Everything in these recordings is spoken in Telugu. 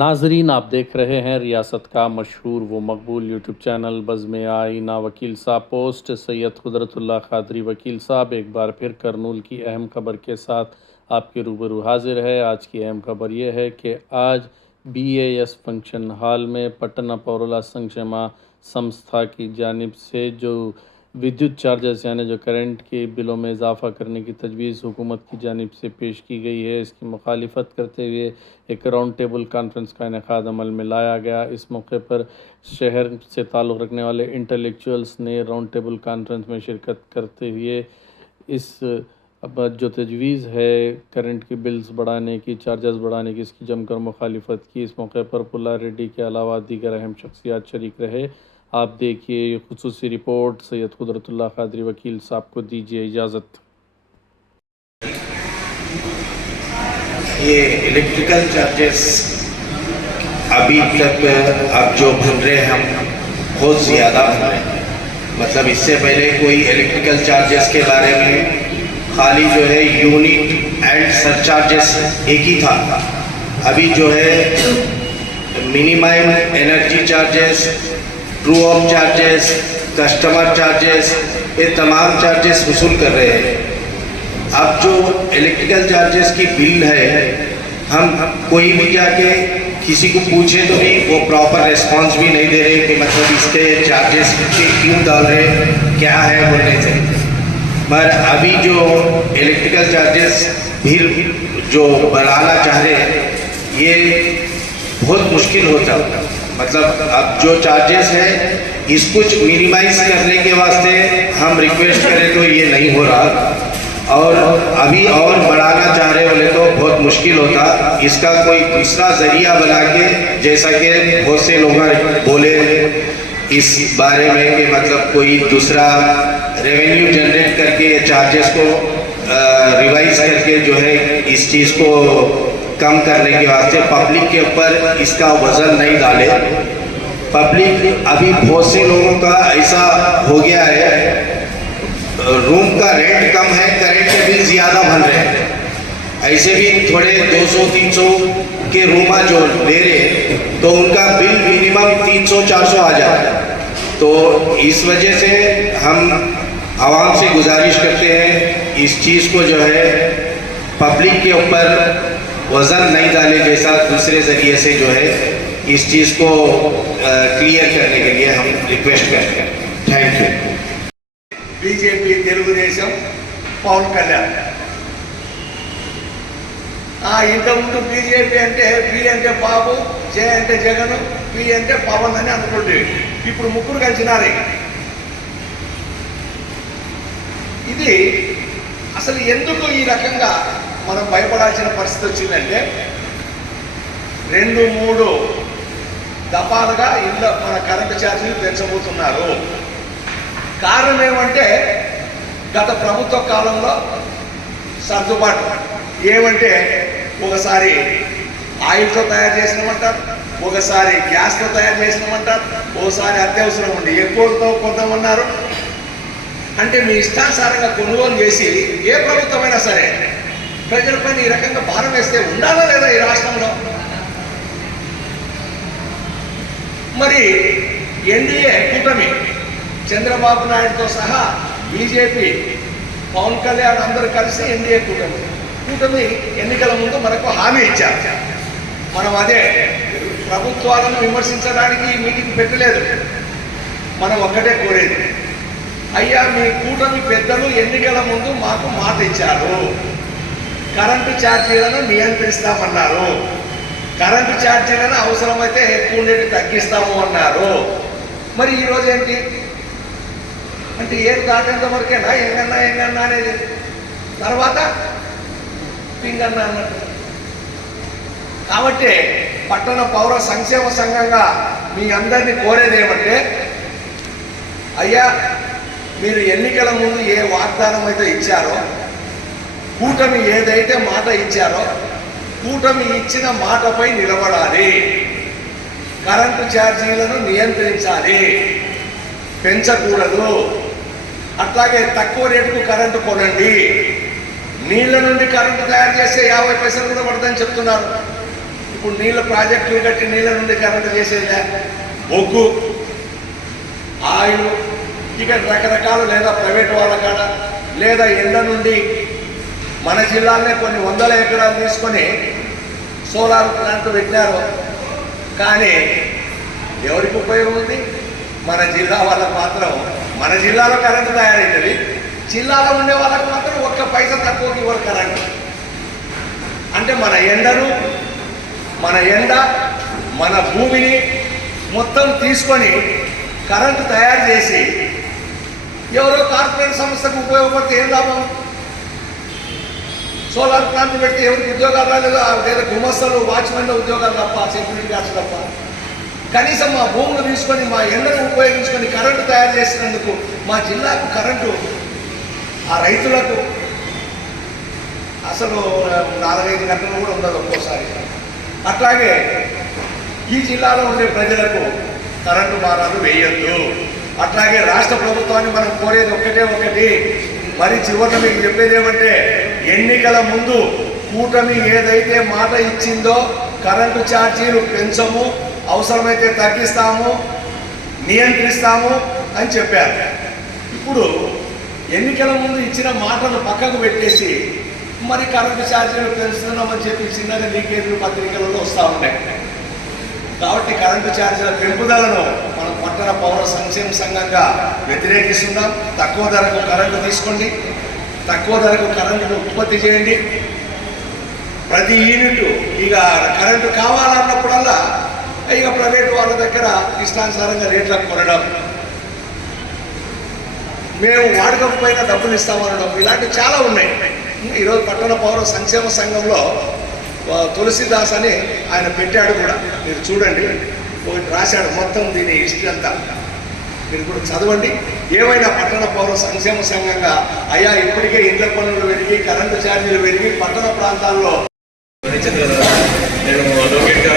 ناظرین، آپ دیکھ رہے ہیں ریاست کا مشہور و مقبول یوٹیوب چینل بزم آئینہ وکیل صاحب پوسٹ۔ سید قدرت اللہ خادری وکیل صاحب، ایک بار پھر کرنول کی اہم خبر کے ساتھ آپ کے روبرو حاضر ہے۔ آج کی اہم خبر یہ ہے کہ آج بی اے ایس فنکشن ہال میں پٹنہ پورولا سنگشما سمستھا کی جانب سے جو ودیوت چارجز یعنی جو کرنٹ کے بلوں میں اضافہ کرنے کی تجویز حکومت کی جانب سے پیش کی گئی ہے۔ اس کی مخالفت کرتے ہوئے ایک راؤنڈ ٹیبل کانفرنس کا انعقاد عمل میں لایا گیا۔ اس موقع پر شہر سے تعلق رکھنے والے انٹلیکچوئلس نے راؤنڈ ٹیبل کانفرنس میں شرکت کرتے ہوئے اس جو تجویز ہے کرنٹ کی بلز بڑھانے کی، چارجز بڑھانے کی، اس کی جم کر مخالفت کی۔ اس موقع پر پلا ریڈی کے علاوہ دیگر اہم شخصیات شریک رہے۔ آپ دیکھیے یہ خصوصی رپورٹ سید قدرت اللہ قادری وکیل صاحب کو دیجیے اجازت۔ یہ الیکٹریکل چارجز ابھی تک اب جو بھن رہے ہیں ہم، بہت زیادہ بن رہے ہیں۔ مطلب اس سے پہلے کوئی الیکٹریکل چارجز کے بارے میں خالی جو ہے یونٹ اینڈ سر چارجز ایک ہی تھا۔ ابھی جو ہے منیمائم انرجی چارجز ٹرو آف چارجز کسٹمر چارجز یہ تمام چارجز وصول کر رہے ہیں۔ اب جو الیکٹریکل چارجز کی بل ہے، ہم کوئی بھی جا کے کسی کو پوچھیں تو بھی وہ پراپر ریسپانس بھی نہیں دے رہے کہ مطلب اس کے چارجز کیوں ڈال رہے کیا ہے بولنے سے پر ابھی جو الیکٹریکل چارجز بھی جو بڑھانا چاہ رہے ہیں، یہ بہت مشکل ہوتا۔ ہوگا مطلب اب جو چارجز ہیں، اس کچھ مینیمائز کرنے کے واسطے ہم ریکویسٹ کریں تو یہ نہیں ہو رہا۔ اور ابھی اور بڑھانا چاہ رہے ہوئے تو بہت مشکل ہوتا۔ اس کا کوئی دوسرا ذریعہ بنا کے، جیسا کہ بہت سے لوگ بولے اس بارے میں کہ مطلب کوئی دوسرا ریونیو جنریٹ کر کے چارجز کو ریوائز کر کے جو ہے اس چیز کو کم کرنے کے واسطے پبلک کے اوپر اس کا وزن نہیں ڈالے۔ پبلک ابھی بہت سے لوگوں کا ایسا ہو گیا ہے۔ روم کا رینٹ کم ہے کرنٹ کے بل زیادہ بن رہے ہیں۔ ایسے بھی تھوڑے دو سو، تین سو کے روما جو لے رہے تو ان کا بل منیمم تین سو، چار سو آ جاتا ہے۔ تو اس وجہ سے ہم عوام سے گزارش کرتے ہیں، اس چیز کو جو ہے پبلک کے اوپر وزن نہیں ڈالے کے ساتھ دوسرے ذریعے سے جو ہے اس چیز کو کلیئر کرنے کے لیے ہم ریکویسٹ کرتے ہیں۔ تھینک یو بی جے پی తెలుగుదేశం పవన్ بی ఇంతకుముందు బీజేపీ అంటే బి అంటే బాబు జే అంటే జగన్ పి అంటే పవన్ అని అనుకుంటేవి ఇప్పుడు ముగ్గురు కలిసినారు ఇది అసలు ఎందుకు ఈ రకంగా మనం భయపడాల్సిన పరిస్థితి వచ్చిందంటే రెండు మూడు దఫాలుగా ఇళ్ళ మన కరెంటు ఛార్జీలు పెంచబోతున్నారు. కారణం ఏమంటే గత ప్రభుత్వ కాలంలో సర్దుబాటు. ఏమంటే ఒకసారి ఆయిల్తో తయారు చేసినామంటారు ఒకసారి గ్యాస్తో తయారు చేసినామంటారు ఒకసారి అత్యవసరం ఉండి ఎక్కువతో కొంతమన్నారు అంటే మీ ఇష్టానుసారంగా కొనుగోలు చేసి ఏ ప్రభుత్వమైనా సరే ప్రజలపైన ఈ రకంగా భారం వేస్తే ఉండాలా లేదా ఈ రాష్ట్రంలో? మరి ఎన్డీఏ కూటమి చంద్రబాబు నాయుడుతో సహా బీజేపీ పవన్ కళ్యాణ్ అందరూ కలిసి ఎన్డీఏ కూటమి. కూటమి ఎన్నికల ముందు మనకు హామీ ఇచ్చారు. మనం అదే ప్రభుత్వాలను విమర్శించడానికి మీటింగ్ పెట్టలేదు. మనం ఒక్కటే కోరేది. అయ్యా మీ కూటమి పెద్దలు ఎన్నికల ముందు మాకు మాట ఇచ్చారు. కరెంటు ఛార్జీలను నియంత్రిస్తామన్నారు. కరెంటు ఛార్జీలను అవసరమైతే ఎక్కువ ఉండేది తగ్గిస్తాము అన్నారు. మరి ఈరోజు ఏంటి? అంటే ఏం దాటేంత వరకేనా ఎంగన్నా ఎంగన్నా అనేది. తర్వాత పింగన్నా అన్నట్టు. కాబట్టి పట్టణ పౌర సంక్షేమ సంఘంగా మీ అందరినీ కోరేది ఏమంటే అయ్యా మీరు ఎన్నికల ముందు ఏ వాగ్దానం అయితే ఇచ్చారో కూటమి ఏదైతే మాట ఇచ్చారో కూటమి ఇచ్చిన మాటపై నిలబడాలి. కరెంటు ఛార్జీలను నియంత్రించాలి. పెంచకూడదు. అట్లాగే తక్కువ రేటుకు కరెంటు కొనండి. నీళ్ళ నుండి కరెంటు తయారు చేస్తే యాభై పైసలు కూడా పడదని చెప్తున్నారు. ఇప్పుడు నీళ్ళ ప్రాజెక్టులు కట్టి నీళ్ళ నుండి కరెంటు చేసేదా? బొగ్గు ఆయిల్ ఇక రకరకాలు లేదా ప్రైవేట్ వాళ్ళ కాడ లేదా ఎండ నుండి మన జిల్లాలోనే కొన్ని వందల ఎకరాలు తీసుకొని సోలార్ ప్లాంట్ పెట్టారు కానీ ఎవరికి ఉపయోగం ఉంది? మన జిల్లా వాళ్ళకు మాత్రం మన జిల్లాలో కరెంటు తయారవుతుంది జిల్లాలో ఉండే వాళ్ళకు మాత్రం ఒక్క పైస తక్కువకి ఇవ్వరు కరెంటు అంటే మన ఎండను మన ఎండ మన భూమిని మొత్తం తీసుకొని కరెంటు తయారు చేసి ఎవరో కార్పొరేట్ సంస్థకు ఉపయోగపడితే ఏం లాభం? సోలార్ ప్లాంట్ పెడితే ఎవరికి ఉద్యోగాలు రాలేదు ఆ లేదా గుమస్తలు వాచ్మెన్ల ఉద్యోగాలు తప్ప సెక్యూరిటీ గార్డ్స్ తప్ప. కనీసం మా భూములు తీసుకొని మా ఎండను ఉపయోగించుకొని కరెంటు తయారు చేసినందుకు మా జిల్లాకు కరెంటు ఆ రైతులకు అసలు నాలుగైదు గంటలు కూడా ఉండదు ఒక్కోసారి. అట్లాగే ఈ జిల్లాలో ఉండే ప్రజలకు కరెంటు భారాలు వేయొద్దు. అట్లాగే రాష్ట్ర ప్రభుత్వాన్ని మనం కోరేది ఒక్కటే ఒకటి. మరి చివరిలో మీకు చెప్పేది ఏమంటే ఎన్నికల ముందు కూటమి ఏదైతే మాట ఇచ్చిందో కరెంటు ఛార్జీలు పెంచము అవసరమైతే తగ్గిస్తాము నియంత్రిస్తాము అని చెప్పారు. ఇప్పుడు ఎన్నికల ముందు ఇచ్చిన మాటలు పక్కకు పెట్టేసి మరి కరెంటు ఛార్జీలు పెంచుతున్నామని చెప్పి చిన్నగా లీకేజీలు పత్రికలలో వస్తూ ఉంటాయి. కాబట్టి కరెంటు ఛార్జీల పెంపుదలను మనం పట్టణ పౌర సంక్షేమ సంఘంగా వ్యతిరేకిస్తున్నాం. తక్కువ ధరకు కరెంటు తీసుకోండి. తక్కువ ధరకు కరెంటును ఉత్పత్తి చేయండి. ప్రతి యూనిట్ ఇక కరెంటు కావాలన్నప్పుడల్లా ఇక ప్రైవేట్ వాళ్ళ దగ్గర ఇష్టానుసారంగా రేట్లకు కొనడం. మేము వాడకపోయినా డబ్బులు ఇస్తామనడం. ఇలాంటివి చాలా ఉన్నాయి. ఈరోజు పట్టణ పౌర సంక్షేమ సంఘంలో తులసిదాస్ అని ఆయన పెట్టాడు కూడా. మీరు చూడండి. రాశాడు మొత్తం దీని హిస్టరీ అంతా. మీరు కూడా చదవండి. ఏమైనా పట్టణ పౌర సంక్షేమ సంఘంగా అయ్యా ఇప్పటికే ఇండ్ల పనులు పెరిగి కరెంటు ఛార్జీలు పెరిగి పట్టణ ప్రాంతాల్లో రవిచంద్ర నేను అడ్వకేట్గా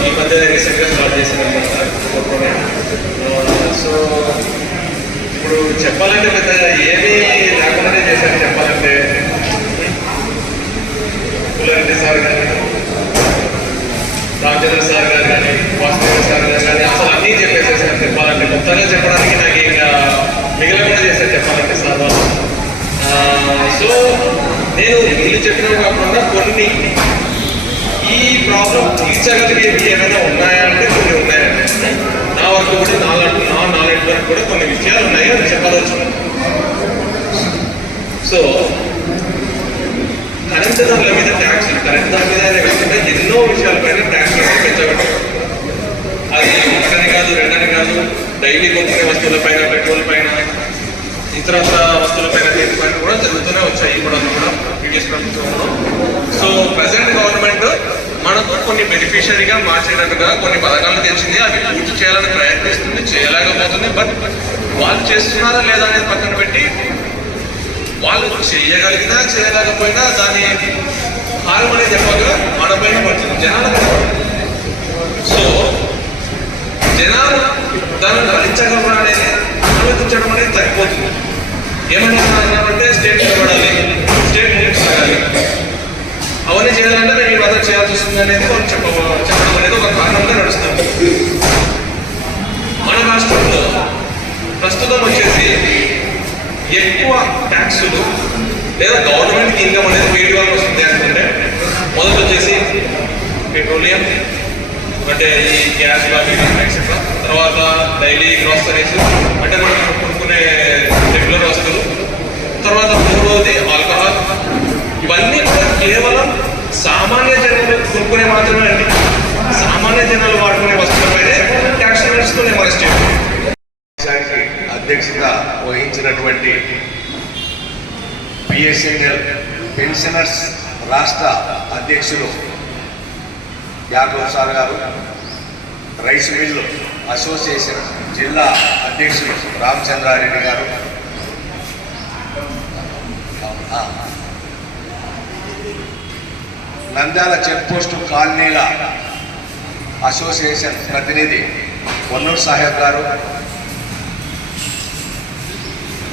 ఈ మధ్య రీసెంట్గా స్టార్ట్ చేశాను అనమాట కోర్టులోనే సో ఇప్పుడు చెప్పాలంటే పెద్ద ఏమీ లేకుండానే చేశాను చెప్పాలంటే పుల్లారెడ్డి సార్ గారు రామచంద్ర సార్ కానీ వాసుదేవ కానీ అసలు అన్నీ చెప్పేసేసారు చెప్పాలంటే మొత్తంగా చెప్పడానికి నాకు ఇంకా మిగిలిన చేశారు చెప్పాలంటే సార్ వాళ్ళు సో నేను వీళ్ళు చెప్పినవి కాకుండా కొన్ని ఈ ప్రాబ్లం తీర్చగలిగేవి ఏమైనా ఉన్నాయా అంటే కొన్ని ఉన్నాయండి నా వరకు కూడా నా నా నాలెడ్జ్ వరకు కూడా కొన్ని విషయాలు ఉన్నాయి అని చెప్పదలుచున్నాను సో కరెంట్ ధరల మీద ట్యాక్స్ కరెంట్ ధర మీద కాకుండా ఎన్నో విషయాలపైన ట్యాక్స్ పెంచబడ్డాయి అది ఒకటని కాదు రెండని కాదు డైలీ కొనుక్కునే వస్తువులపైన పెట్రోల్ పైన ఇతరత్ర వస్తువులపైన పైన కూడా జరుగుతూనే వచ్చాయి కూడా కూడా ప్రీవియస్ ప్రభుత్వంలో. సో ప్రజెంట్ గవర్నమెంట్ మనకు కొన్ని బెనిఫిషరీగా మార్చేటట్టుగా కొన్ని పథకాలు తెచ్చింది. అవి పూర్తి చేయాలని ప్రయత్నిస్తుంది చేయలేకపోతుంది. బట్ వాళ్ళు చేస్తున్నారా లేదా అనేది పక్కన పెట్టి వాళ్ళు చేయగలిగినా చేయలేకపోయినా దాని హారం అనేది చెప్పగా మనపైన పడుతుంది. జనాలకు. సో జనాలు దాన్ని భరించగలరు అనేది అనుమతించడం అనేది తగ్గిపోతుంది ఏమన్నా అన్నామంటే స్టేట్ నిలబడాలి స్టేట్ ముందుకు సాగాలి అవన్నీ చేయాలంటే మేము ఈ మద్దతు చేయాల్సి వస్తుంది అనేది వాళ్ళు చెప్ప చెప్పడం అనేది ఒక కారణంగా నడుస్తుంది. మన రాష్ట్రంలో ప్రస్తుతం వచ్చేసి ఎక్కువ ట్యాక్సులు లేదా గవర్నమెంట్కి ఇన్కమ్ అనేది వేడి వల్ల వస్తుంది అనుకుంటే మొదటి వచ్చేసి పెట్రోలియం అంటే ఈ గ్యాస్ ఎక్సెట్రా తర్వాత డైలీ గ్రాసరీస్ అంటే మనం కొనుక్కునే రెగ్యులర్ వస్తువులు. తర్వాత మూడవది ఆల్కహాల్. ఇవన్నీ కూడా కేవలం సామాన్య జనాలు కొనుక్కునే మాత్రమే అండి. సామాన్య జనాలు వాడుకునే వస్తువులపైనే ట్యాక్స్ నడుస్తున్నాయి మన స్టేట్. దేశానికి అధ్యక్షత వహించినటువంటి బిఎస్ఎన్ఎల్ పెన్షనర్స్ రాష్ట్ర అధ్యక్షులు యాదవ్ సార్ గారు రైస్ మిల్లు అసోసియేషన్ జిల్లా అధ్యక్షులు రామచంద్రారెడ్డి గారు. నంద్యాల చెక్పోస్టు కాలనీల అసోసియేషన్ ప్రతినిధి పొన్నూరు సాహెబ్ గారు.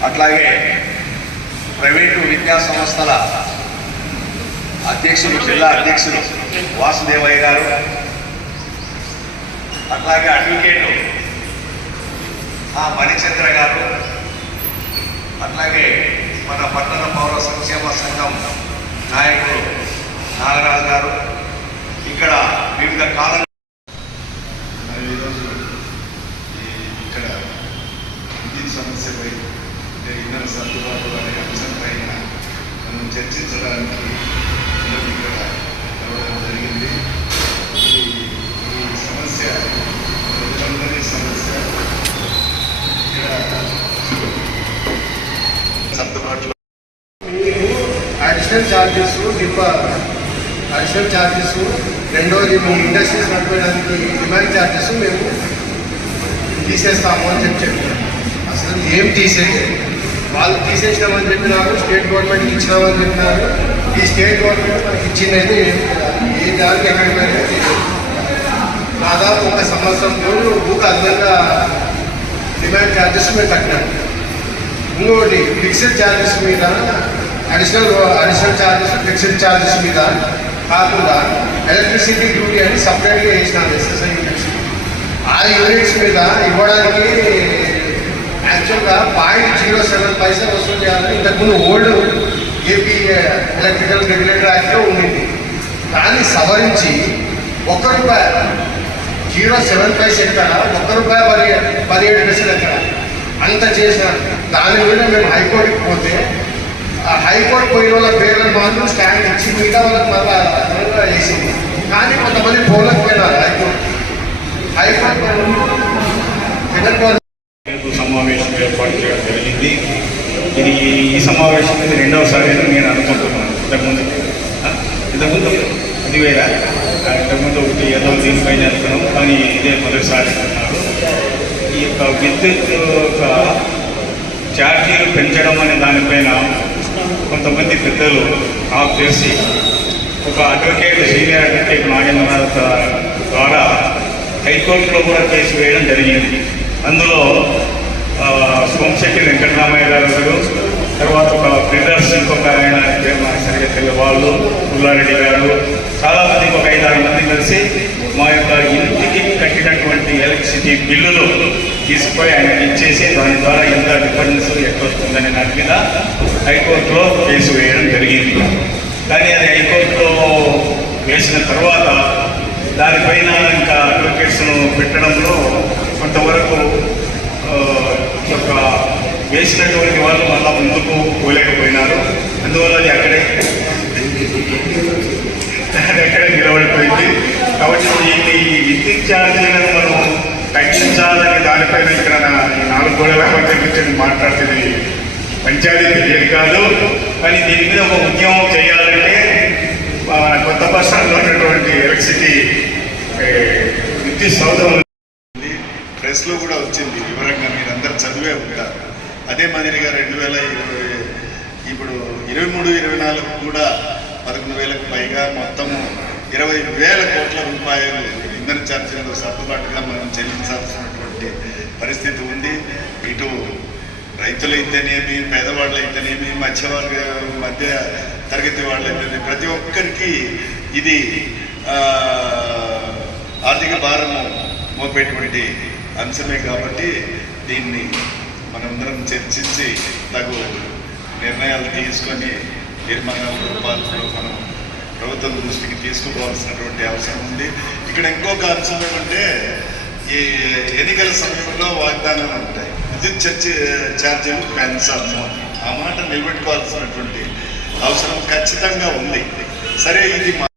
అట్లాగే ప్రైవేటు విద్యా సంస్థల అధ్యక్షులు జిల్లా అధ్యక్షులు వాసుదేవయ్య గారు అట్లాగే అడ్వకేట్ ఆ మణిచంద్ర గారు అట్లాగే మన పట్టణ పౌర సంక్షేమ సంఘం నాయకుడు నాగరాజు గారు ఇక్కడ వివిధ కాలం మరి ఈరోజు ఇక్కడ విద్యుత్ సమస్యపై అంటే ఇంధన సర్దుబాటు అనే అంశంపై మనం చర్చించడానికి అందరం ఇక్కడ రావడం జరిగింది ఈ ఈ సమస్య ప్రజలందరి సమస్య ఇక్కడ సర్దుబాటులో మీకు అడిషనల్ ఛార్జెస్ డిప అడిషనల్ ఛార్జెస్ రెండోది మీ ఇండస్ట్రీస్ నడిపేయడానికి డిమాండ్ ఛార్జెస్ మేము తీసేస్తాము అని చెప్పి చెప్పారు. అసలు ఏం తీసేది వాళ్ళు తీసేసినామని చెప్పినారు స్టేట్ గవర్నమెంట్ ఇచ్చినామని చెప్పినారు. ఈ స్టేట్ గవర్నమెంట్ మనకి ఇచ్చిందైతే ఏ దానికి ఎక్కడికి పోయినా దాదాపు ఒక సంవత్సరం రోజు ఊక అదనంగా డిమాండ్ ఛార్జెస్ మేము కట్టినాం. ఇంకోటి ఫిక్స్డ్ ఛార్జెస్ మీద additional additional charges fixed charges మీద కాకుండా ఎలక్ట్రిసిటీ డ్యూటీ అని సపరేట్గా వేసినారు ఎస్ఎస్ఐ యూనిట్స్ ఆ యూనిట్స్ మీద ఇవ్వడానికి యాక్చువల్గా పాయింట్ జీరో సెవెన్ పైసలు వసూలు చేయాలని ఇంతకుముందు ఓల్డ్ ఏపీ ఎలక్ట్రికల్ రెగ్యులేటర్ యాక్ట్లో ఉండింది. దాన్ని సవరించి ఒక్క రూపాయి జీరో సెవెన్ పైస్ ఎక్కడ? ఒక్క రూపాయి పది పదిహేడు పైసలు ఎక్కడ? అంత చేసిన దాని మీద మేము హైకోర్టుకి పోతే హైకోర్టు పోయిన వాళ్ళ పేర్లను మాత్రం స్టాండ్ ఇచ్చి మిగతా వాళ్ళకి మళ్ళా వేసింది కానీ కొంతమంది పోలేకపోయినారు హైకోర్టు. హైకోర్టు సమావేశం ఏర్పాటు చేయడం జరిగింది. ఇది ఈ సమావేశం ఇది రెండవసారి అని నేను అనుకుంటున్నాను. ఇంతకుముందు ఇంతకుముందు ఇది వేరా? ఇంతకుముందు ఒకటి ఏదో దీనిపైన అనుకున్నాం కానీ ఇదే మొదటిసారి అన్నారు ఈ యొక్క విద్యుత్ యొక్క ఛార్జీలు పెంచడం అనే దానిపైన కొంతమంది పెద్దలు ఆఫ్ చేసి ఒక అడ్వకేట్ సీనియర్ అడ్వకేట్ నాగేంద్రనాథ్ ద్వారా హైకోర్టులో కూడా కేసు వేయడం జరిగింది. అందులో సోమశెట్టి వెంకటరామయ్య గారు తర్వాత ఒక బ్రిదర్స్ ఇంకొక ఆయన నాకు సరిగ్గా తెలియవాళ్ళు పుల్లారెడ్డి గారు చాలా మంది ఒక ఐదు ఆరు మంది కలిసి మా యొక్క ఇంటికి కట్టినటువంటి ఎలక్ట్రిసిటీ బిల్లులు తీసుకుపోయి ఆయన ఇచ్చేసి దాని ద్వారా ఎంత డిఫరెన్స్ ఎట్లా దాని మీద హైకోర్టులో కేసు వేయడం జరిగింది. కానీ అది హైకోర్టులో వేసిన తర్వాత దానిపైన ఇంకా అడ్వకేట్స్ను పెట్టడంలో కొంతవరకు ఒక యొక్క వేసినటువంటి వాళ్ళు మళ్ళా ఛార్జీలను మనం తగ్గించాలని దానిపైన ఇక్కడ నాలుగు గోడల మధ్య కూర్చొని మాట్లాడుతుంది. పంచాయతీ తెలియదు కాదు కానీ దీని మీద ఒక ఉద్యమం చేయాలంటే కొత్త బస్ స్టాండ్లో ఉన్నటువంటి ఎలక్ట్రిసిటీ విద్యుత్ సౌధం ప్రెస్లో కూడా వచ్చింది వివరంగా మీరు చదివే ఉంటారు అదే మాదిరిగా రెండు వేల ఇరవై ఇప్పుడు ఇరవై మూడు ఇరవై నాలుగు కూడా పదకొండు వేలకు పైగా మొత్తము ఇరవై వేల కోట్ల రూపాయలు ఇంధన ఛార్జీలు సర్దుబాటుగా మనం చెల్లించాల్సినటువంటి పరిస్థితి ఉంది. ఇటు రైతులైతేనేమి పేదవాళ్ళైతేనేమి మధ్యవర్గ మధ్య తరగతి వాళ్ళైతేనేమి ప్రతి ఒక్కరికి ఇది ఆర్థిక భారము మోపేటువంటి అంశమే కాబట్టి దీన్ని మనందరం చర్చించి తగు నిర్ణయాలు తీసుకొని తీర్మానాల రూపాల్లో మనం ప్రభుత్వం దృష్టికి తీసుకుపోవాల్సినటువంటి అవసరం ఉంది. ఇక్కడ ఇంకొక అంశం ఏమంటే ఈ ఎన్నికల సమయంలో వాగ్దానాలు ఉంటాయి. విద్యుత్ చర్చ ఛార్జీలు పెంచాము ఆ మాట నిలబెట్టుకోవాల్సినటువంటి అవసరం ఖచ్చితంగా ఉంది. సరే ఇది మా-